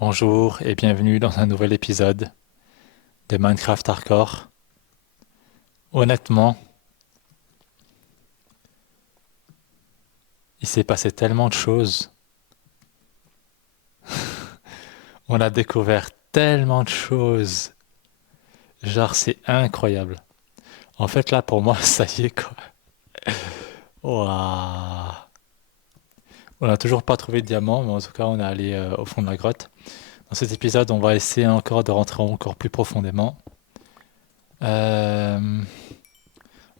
Bonjour et bienvenue dans un nouvel épisode de Minecraft Hardcore. Honnêtement, il s'est passé tellement de choses. On a découvert tellement de choses. Genre, c'est incroyable. En fait, là, pour moi, ça y est, quoi. Ouah. On n'a toujours pas trouvé de diamant, mais en tout cas, on est allé au fond de la grotte. Dans cet épisode, on va essayer encore de rentrer encore plus profondément. Euh,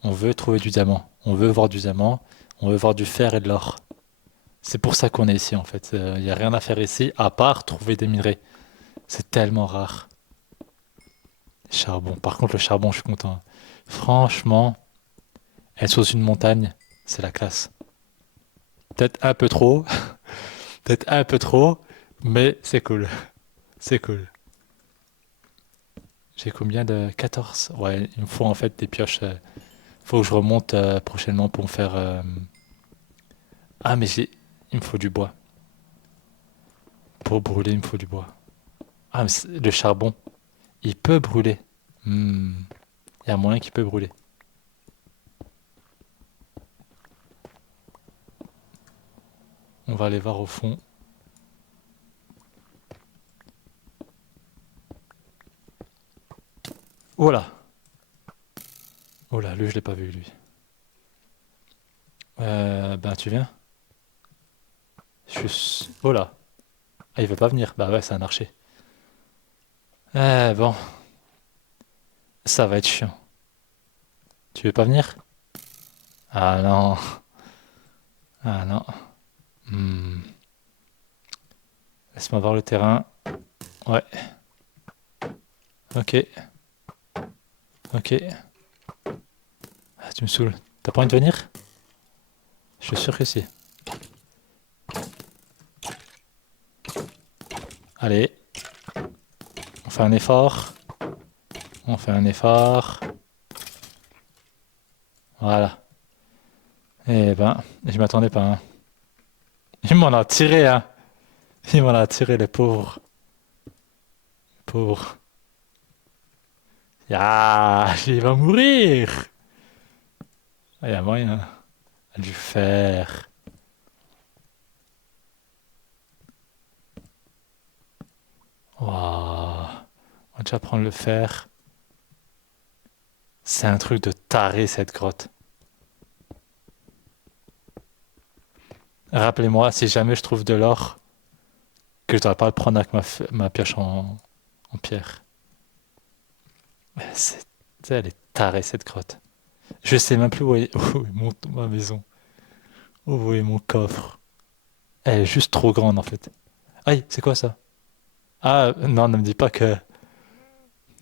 on veut trouver du diamant. On veut voir du diamant. On veut voir du fer et de l'or. C'est pour ça qu'on est ici en fait. Il n'y a rien à faire ici à part trouver des minerais. C'est tellement rare. Charbon. Par contre, le charbon, je suis content. Franchement, être sous une montagne, c'est la classe. Peut-être un peu trop, peut-être un peu trop, mais c'est cool. C'est cool. J'ai combien de 14. Ouais, il me faut en fait des pioches. Faut que je remonte prochainement pour me faire. Ah, mais il me faut du bois. Pour brûler, il me faut du bois. Ah, mais le charbon, il peut brûler. Hmm. Il y a moyen qu'il peut brûler. On va aller voir au fond. Oh là! Oh là, lui, je l'ai pas vu, lui. Ben, tu viens? Oh là! Ah, il veut pas venir. Bah ouais, c'est un archer. Bon, ça va être chiant. Tu veux pas venir? Ah non. Ah non. Hmm. Laisse-moi voir le terrain. Ouais. Ok. Ok. Ah, tu me saoules. T'as pas envie de venir? Je suis sûr que si. Allez, on fait un effort. On fait un effort. Voilà. Eh ben, je m'attendais pas, hein. Il m'en a tiré, hein. Il m'en a tiré, les pauvres. Pauvres. Ah, il va mourir. Ah, il y a moyen à lui faire. Waouh. On va déjà prendre le fer. C'est un truc de taré cette grotte. Rappelez-moi, si jamais je trouve de l'or, que je dois pas le prendre avec ma pioche en pierre. C'est, elle est tarée cette grotte. Je sais même plus où est ma maison. Où est mon coffre. Elle est juste trop grande en fait. Aïe, c'est quoi ça? Ah, non, ne me dis pas que.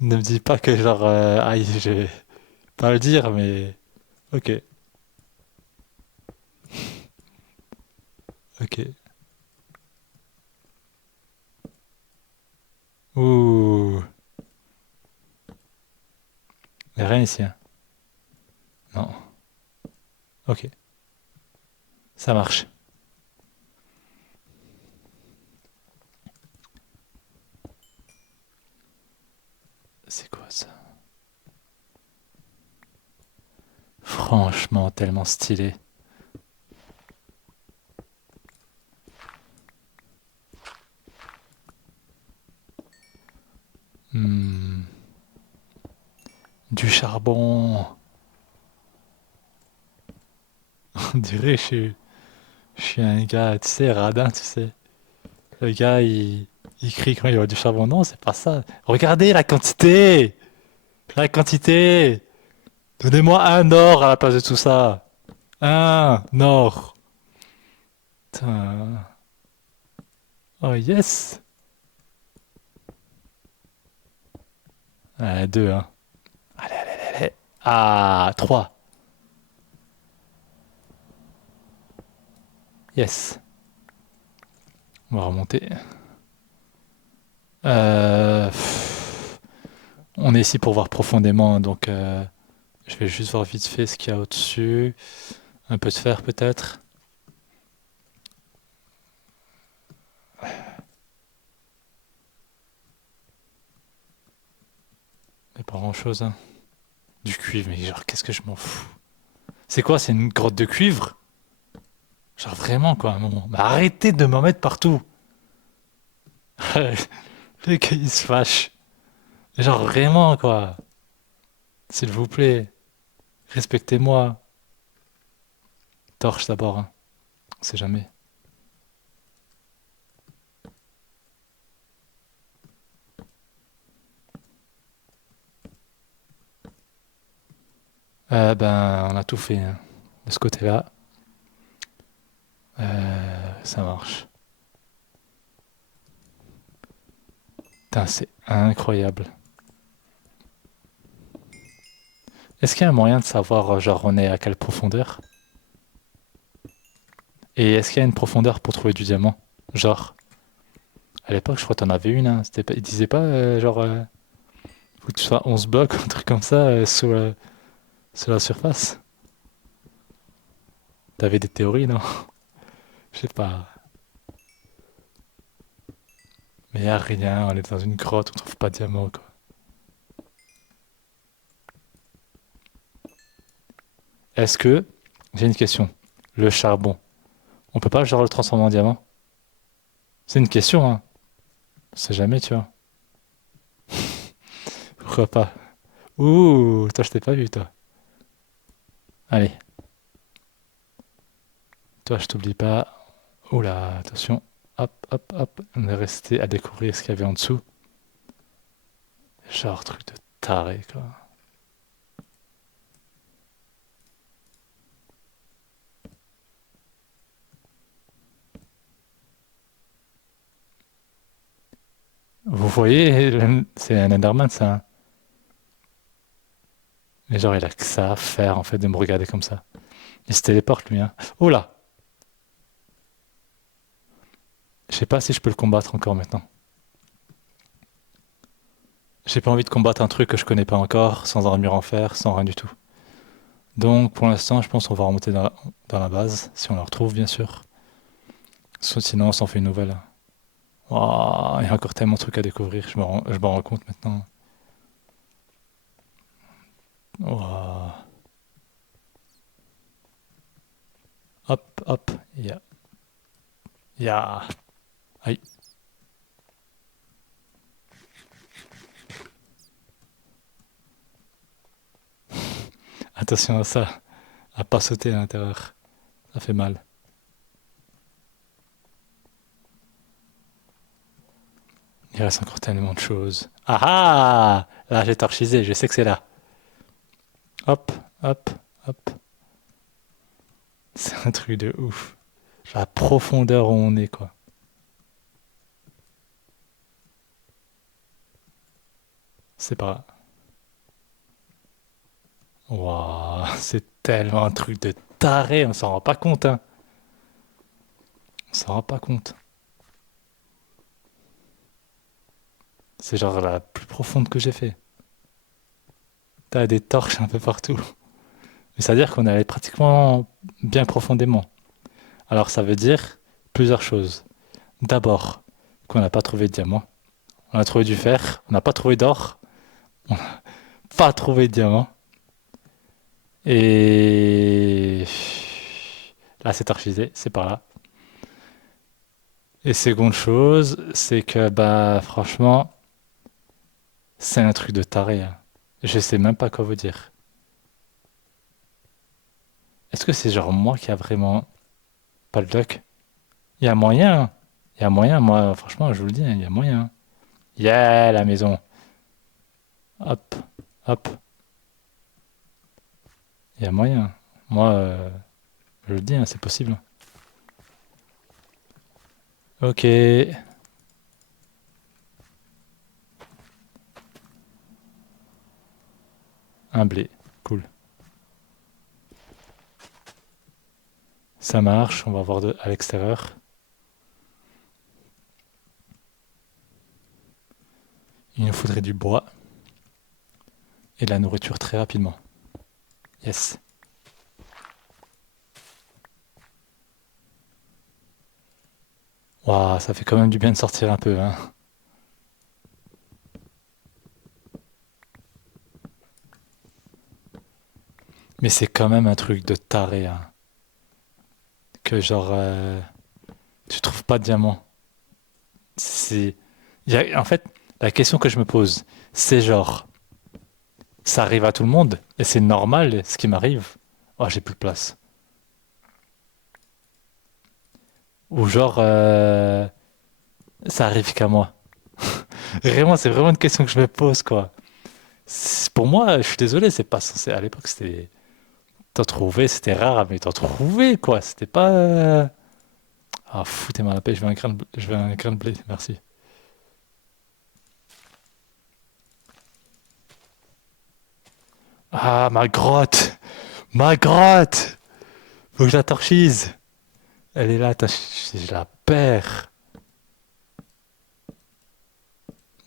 Ne me dis pas que genre. Aïe, je vais pas le dire, mais. Ok, ok. Ouh. Y a rien ici, hein. Non. Ok, ça marche. C'est quoi ça? Franchement, tellement stylé. Hmm, du charbon. On dirait que je suis un gars, tu sais, radin, tu sais. Le gars, il crie quand il y a du charbon. Non, c'est pas ça. Regardez la quantité! La quantité! Donnez-moi un or à la place de tout ça. Un or. Putain. Oh yes! Deux, hein. Allez, allez, allez, allez. Ah, trois. Yes. On va remonter. On est ici pour voir profondément, hein, donc je vais juste voir vite fait ce qu'il y a au-dessus. Un peu de fer peut-être. pas grand-chose, hein. Du cuivre, mais genre, qu'est-ce que je m'en fous? C'est quoi, c'est une grotte de cuivre? Genre, vraiment, quoi, à un moment. Mais arrêtez de m'en mettre partout! Le gars, il se fâche. Genre, vraiment, quoi. S'il vous plaît, respectez-moi. Torche d'abord, hein. On sait jamais. Ben, on a tout fait, hein. De ce côté-là, ça marche. Putain, c'est incroyable. Est-ce qu'il y a un moyen de savoir, genre, on est à quelle profondeur? Et est-ce qu'il y a une profondeur pour trouver du diamant? Genre, à l'époque, je crois que t'en avais une, hein. Il disait pas, genre, faut que tu sois 11 blocs, un truc comme ça, sur la surface. T'avais des théories, non? Je sais pas. Mais y a rien, on est dans une grotte, on trouve pas de diamant, quoi. Est-ce que, j'ai une question, le charbon, on peut pas, genre, le transformer en diamant? C'est une question, hein. On sait jamais, tu vois. Pourquoi pas? Ouh, toi, je t'ai pas vu, toi. Allez, toi, je t'oublie pas. Oula, attention. Hop, hop, hop. On est resté à découvrir ce qu'il y avait en dessous. Genre, truc de taré, quoi. Vous voyez, c'est un Enderman, ça, hein. Mais genre, il a que ça à faire, en fait, de me regarder comme ça. Il se téléporte, lui, hein. Oh là! Je sais pas si je peux le combattre encore maintenant. J'ai pas envie de combattre un truc que je connais pas encore, sans armure en fer, sans rien du tout. Donc, pour l'instant, je pense qu'on va remonter dans la base, si on la retrouve, bien sûr. Sinon, on s'en fait une nouvelle. Ouah, il y a encore tellement de trucs à découvrir, je m'en rends compte maintenant. Ouah. Hop, hop, ya, ya. Aïe, attention à ça, à pas sauter à l'intérieur. Ça fait mal. Il reste encore tellement de choses. Ah ah! Là, j'ai torchisé, je sais que c'est là. Hop, hop, hop. C'est un truc de ouf. La profondeur où on est, quoi. C'est pas. Waouh, c'est tellement un truc de taré, on s'en rend pas compte, hein. On s'en rend pas compte. C'est genre la plus profonde que j'ai fait. T'as des torches un peu partout. Mais ça veut dire qu'on est allé pratiquement bien profondément. Alors ça veut dire plusieurs choses. D'abord, qu'on n'a pas trouvé de diamant. On a trouvé du fer, on n'a pas trouvé d'or, pas trouvé de diamant. Et là, c'est archisé, c'est par là. Et seconde chose, c'est que bah franchement, c'est un truc de taré, hein. Je sais même pas quoi vous dire. Est-ce que c'est genre moi qui a vraiment pas le luck? Il y a moyen, hein. Il y a moyen, moi franchement, je vous le dis, hein, il y a moyen. Yeah, la maison. Hop, hop, il y a moyen. Moi, je le dis, hein, c'est possible. Ok, un blé, cool. Ça marche, on va voir à l'extérieur. Il nous faudrait du bois et de la nourriture très rapidement. Yes. Waouh, ça fait quand même du bien de sortir un peu, hein. Mais c'est quand même un truc de taré, hein. Que genre, tu trouves pas de diamant. C'est, en fait, la question que je me pose, c'est genre, ça arrive à tout le monde et c'est normal ce qui m'arrive. Oh, j'ai plus de place. Ou genre, ça arrive qu'à moi. Vraiment, c'est vraiment une question que je me pose, quoi. Pour moi, je suis désolé, c'est pas censé. À l'époque, c'était. T'en trouvais, c'était rare, mais t'en trouvais, quoi. C'était pas. Ah, foutez-moi la paix, je veux un grain de blé, merci. Ah, ma grotte! Ma grotte! Faut que je la torchise! Elle est là, attends, je la perds.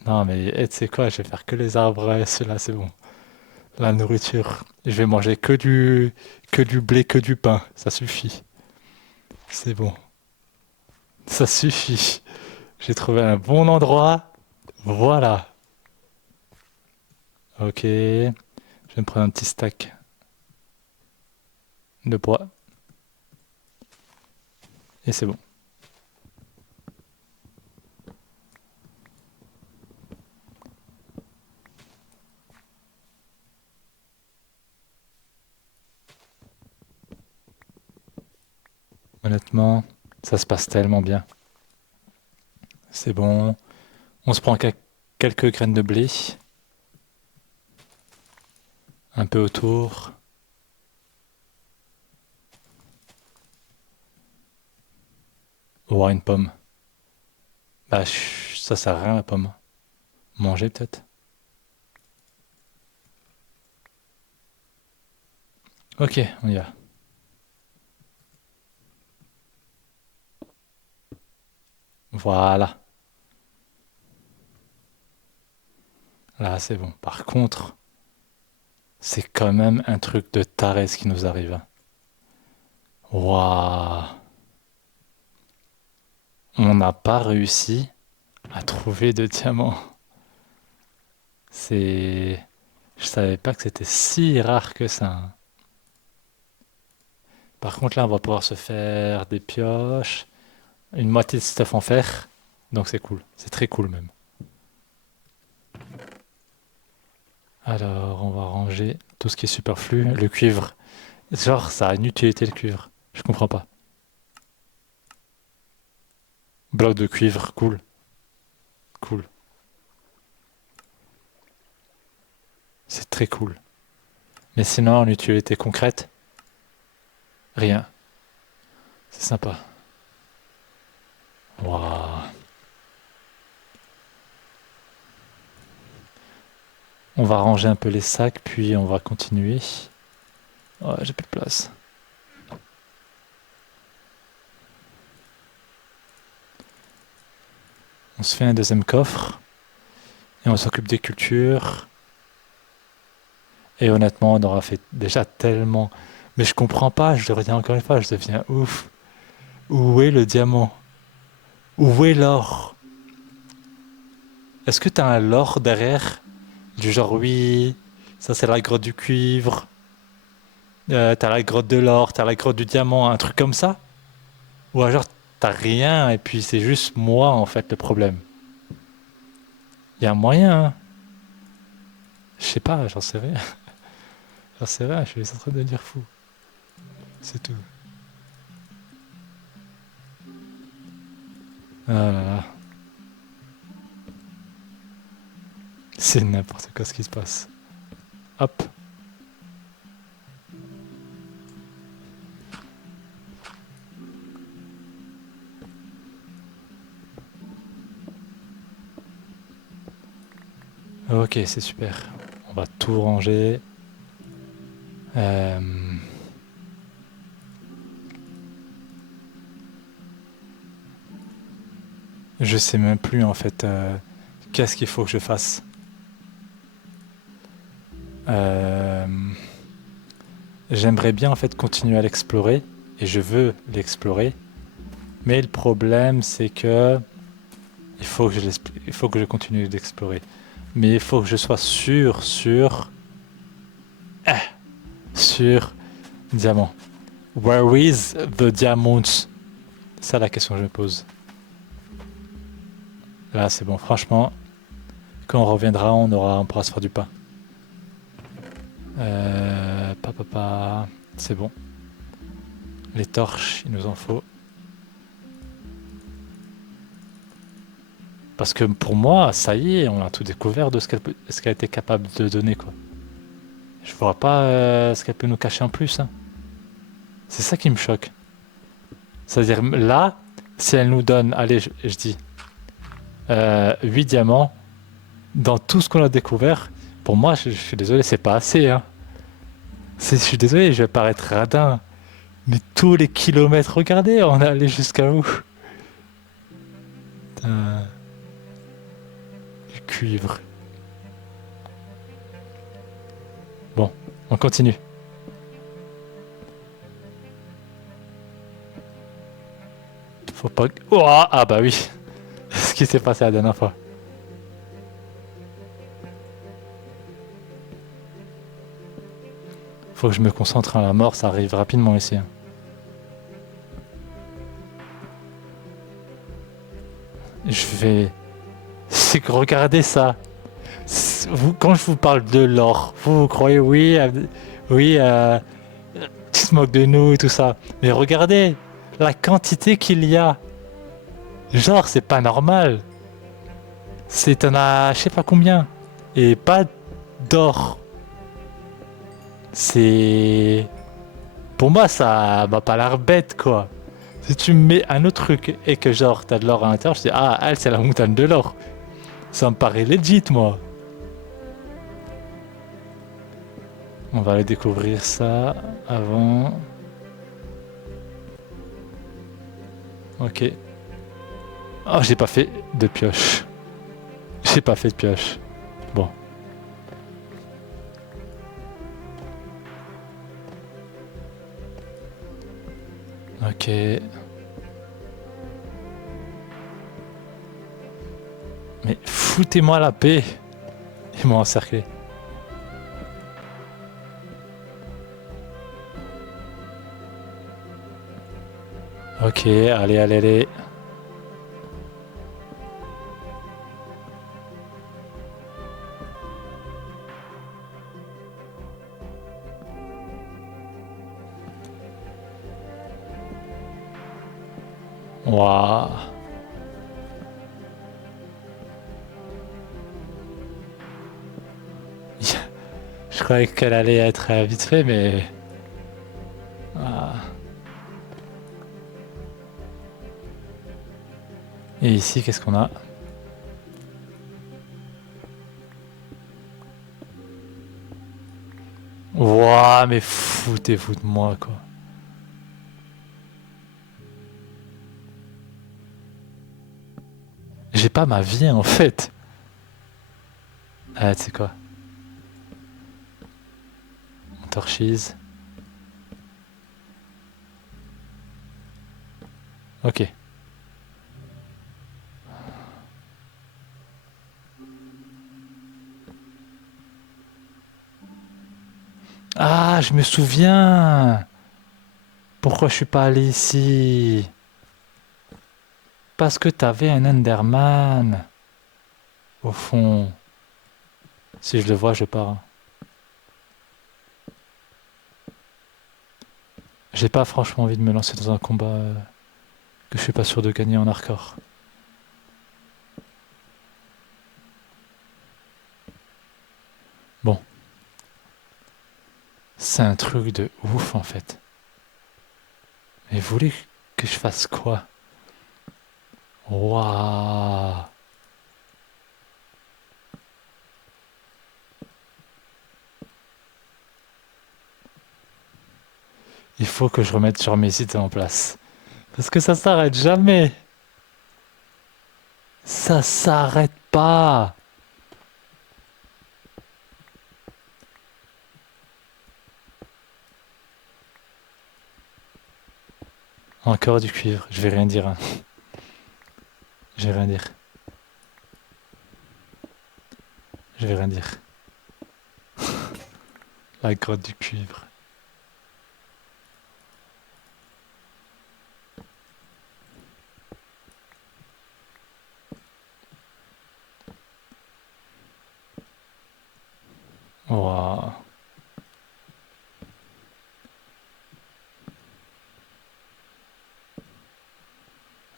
Non, mais tu sais quoi, je vais faire que les arbres, ceux-là, c'est bon. La nourriture. Je vais manger que du blé, que du pain. Ça suffit. C'est bon. Ça suffit. J'ai trouvé un bon endroit. Voilà. Ok. Je vais me prendre un petit stack de bois. Et c'est bon. Honnêtement, ça se passe tellement bien. C'est bon. On se prend quelques graines de blé. Un peu autour. Oh, une pomme. Bah, ça sert à rien la pomme. Manger peut-être. Ok, on y va. Voilà. Là, c'est bon. Par contre, c'est quand même un truc de taré ce qui nous arrive, hein. Waouh. On n'a pas réussi à trouver de diamants. C'est... Je savais pas que c'était si rare que ça, hein. Par contre, là, on va pouvoir se faire des pioches, une moitié de stuff en fer. Donc c'est cool. C'est très cool même. Alors, on va ranger tout ce qui est superflu. Le cuivre. Genre, ça a une utilité le cuivre. Je comprends pas. Bloc de cuivre, cool. Cool. C'est très cool. Mais sinon, en utilité concrète, rien. C'est sympa. Waouh. On va ranger un peu les sacs, puis on va continuer. Oh, j'ai plus de place. On se fait un deuxième coffre. Et on s'occupe des cultures. Et honnêtement, on aura fait déjà tellement. Mais je comprends pas, je le redis encore une fois, je deviens ouf. Où est le diamant? Où est l'or? Est-ce que t'as un lore derrière? Du genre, oui, ça c'est la grotte du cuivre, t'as la grotte de l'or, t'as la grotte du diamant, un truc comme ça? Ou alors t'as rien et puis c'est juste moi en fait le problème. Il y a un moyen, hein. Je sais pas, j'en sais rien. J'en sais rien, je suis en train de dire fou. C'est tout. Ah là là, c'est n'importe quoi ce qui se passe. Hop. Ok, c'est super. On va tout ranger. Euh, je sais même plus en fait qu'est-ce qu'il faut que je fasse. Euh, J'aimerais bien en fait continuer à l'explorer et je veux l'explorer. Mais le problème c'est que il faut que je continue d'explorer. Mais il faut que je sois sûr sur diamant. Where is the diamonds? C'est ça la question que je me pose. Là, c'est bon. Franchement, quand on reviendra, on pourra se faire du pain. Papa, c'est bon. Les torches, il nous en faut. Parce que pour moi, ça y est, on a tout découvert de ce qu'elle était capable de donner, quoi. Je vois pas ce qu'elle peut nous cacher en plus, hein. C'est ça qui me choque. C'est-à-dire, là, si elle nous donne, allez, je dis, 8 diamants, dans tout ce qu'on a découvert, pour moi, je suis désolé, c'est pas assez, hein. Je suis désolé, je vais paraître radin. Mais tous les kilomètres, regardez, on est allé jusqu'à où? Putain, du cuivre. Bon, on continue. Faut pas... Oh, ah bah oui, ce qui s'est passé la dernière fois. Faut que je me concentre, hein, la mort, ça arrive rapidement ici, hein. Je vais... C'est que regardez ça. Vous, quand je vous parle de l'or, vous croyez, oui, oui, tu te moques de nous et tout ça. Mais regardez la quantité qu'il y a. Genre, c'est pas normal. T'en as, je sais pas combien. Et pas d'or. C'est... Pour moi, ça m'a pas l'air bête, quoi. Si tu me mets un autre truc et que genre t'as de l'or à l'intérieur, je dis, ah, elle, c'est la montagne de l'or. Ça me paraît legit, moi. On va aller découvrir ça avant. Ok. Oh, j'ai pas fait de pioche. J'ai pas fait de pioche. Bon. Ok. Mais foutez-moi la paix. Ils m'ont encerclé. Ok, allez, allez, allez. Waouh. Je croyais qu'elle allait être vite fait, mais... Ah. Et ici, qu'est-ce qu'on a? Waouh, mais foutez-vous de moi, quoi. J'ai pas ma vie, en fait. Ah, tu sais quoi? Torchise. Ok. Ah, je me souviens. Pourquoi je suis pas allé ici? Parce que t'avais un Enderman. Au fond. Si je le vois, je pars. J'ai pas franchement envie de me lancer dans un combat que je suis pas sûr de gagner en hardcore. Bon. C'est un truc de ouf en fait. Mais vous voulez que je fasse quoi? Waouh! Il faut que je remette sur mes idées en place. Parce que ça s'arrête jamais. Ça s'arrête pas. Encore du cuivre. Je vais rien dire, hein. Je vais rien dire. Je vais rien dire. La grotte du cuivre.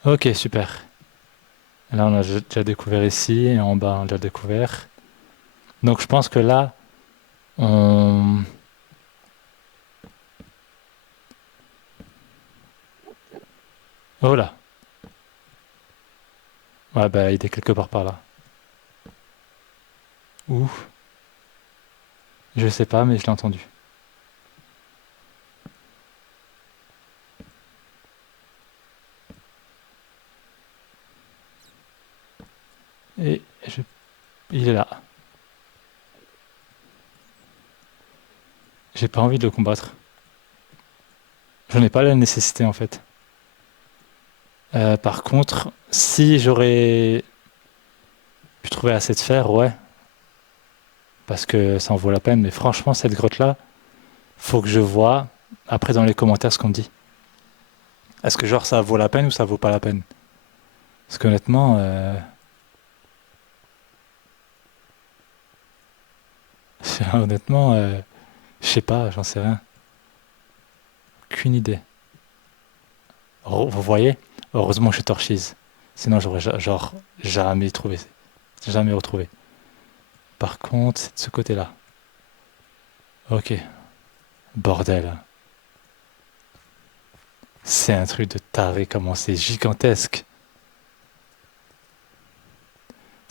Ok, super. Là, on a déjà découvert ici, et en bas, on a déjà découvert. Donc, je pense que là, on... Oh là! Ouais, bah, il est quelque part par là. Où? Je sais pas, mais je l'ai entendu. Et il est là. J'ai pas envie de le combattre. J'en ai pas la nécessité, en fait. Par contre, si j'aurais pu trouver assez de fer, ouais, parce que ça en vaut la peine. Mais franchement, cette grotte-là, faut que je vois après dans les commentaires ce qu'on me dit. Est-ce que genre ça vaut la peine ou ça vaut pas la peine? Parce qu'honnêtement, honnêtement, je sais pas, j'en sais rien. Aucune idée. Vous voyez? Heureusement que je suis torchise. Sinon, j'aurais genre jamais trouvé. Jamais retrouvé. Par contre, c'est de ce côté-là. Ok. Bordel. C'est un truc de taré, comment c'est gigantesque.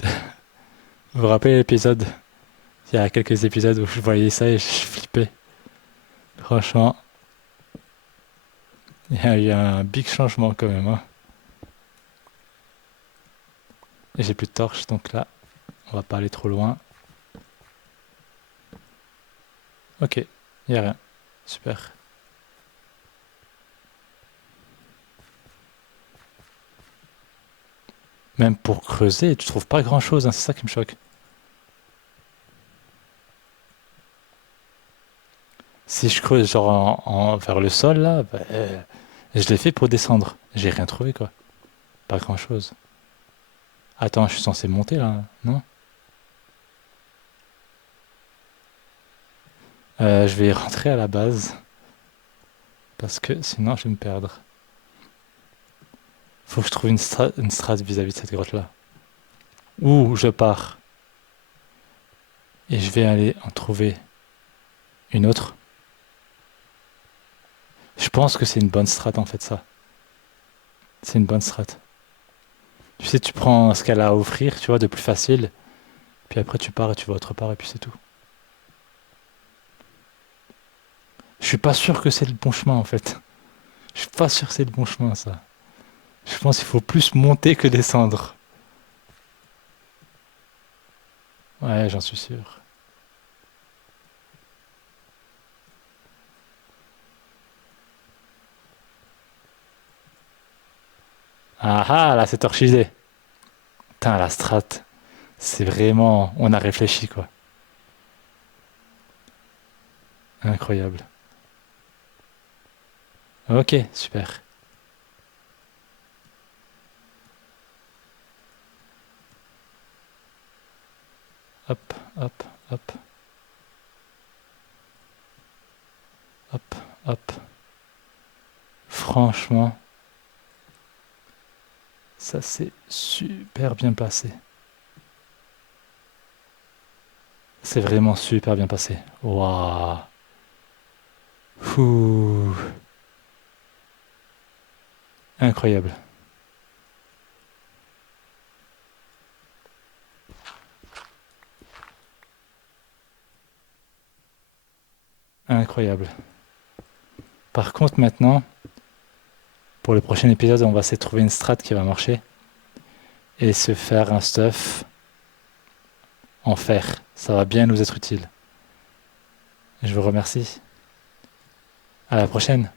Vous vous rappelez l'épisode? Il y a quelques épisodes où je voyais ça et je flippais. Franchement, il y a eu un big changement quand même, hein. Et j'ai plus de torche, donc là, on va pas aller trop loin. Ok, il y a rien. Super. Même pour creuser, tu trouves pas grand-chose, hein, c'est ça qui me choque. Si je creuse genre vers le sol là, bah, je l'ai fait pour descendre. J'ai rien trouvé quoi. Pas grand-chose. Attends, je suis censé monter là, non? Je vais rentrer à la base parce que sinon je vais me perdre. Faut que je trouve une strat vis-à-vis de cette grotte là. Ou je pars et je vais aller en trouver une autre. Je pense que c'est une bonne strat en fait ça. C'est une bonne strat. Tu sais, tu prends ce qu'elle a à offrir, tu vois, de plus facile, puis après tu pars et tu vas autre part et puis c'est tout. Je suis pas sûr que c'est le bon chemin en fait. Je suis pas sûr que c'est le bon chemin ça. Je pense qu'il faut plus monter que descendre. Ouais, j'en suis sûr. Ah ah, là c'est torchisé. Putain, la strat, c'est vraiment... On a réfléchi quoi. Incroyable. Ok, super. Hop, hop, hop, hop, hop. Franchement, ça s'est super bien passé. C'est vraiment super bien passé. Waouh. Ouh. Incroyable. Incroyable. Par contre, maintenant, pour le prochain épisode, on va essayer de trouver une strat qui va marcher et se faire un stuff en fer. Ça va bien nous être utile. Je vous remercie. À la prochaine.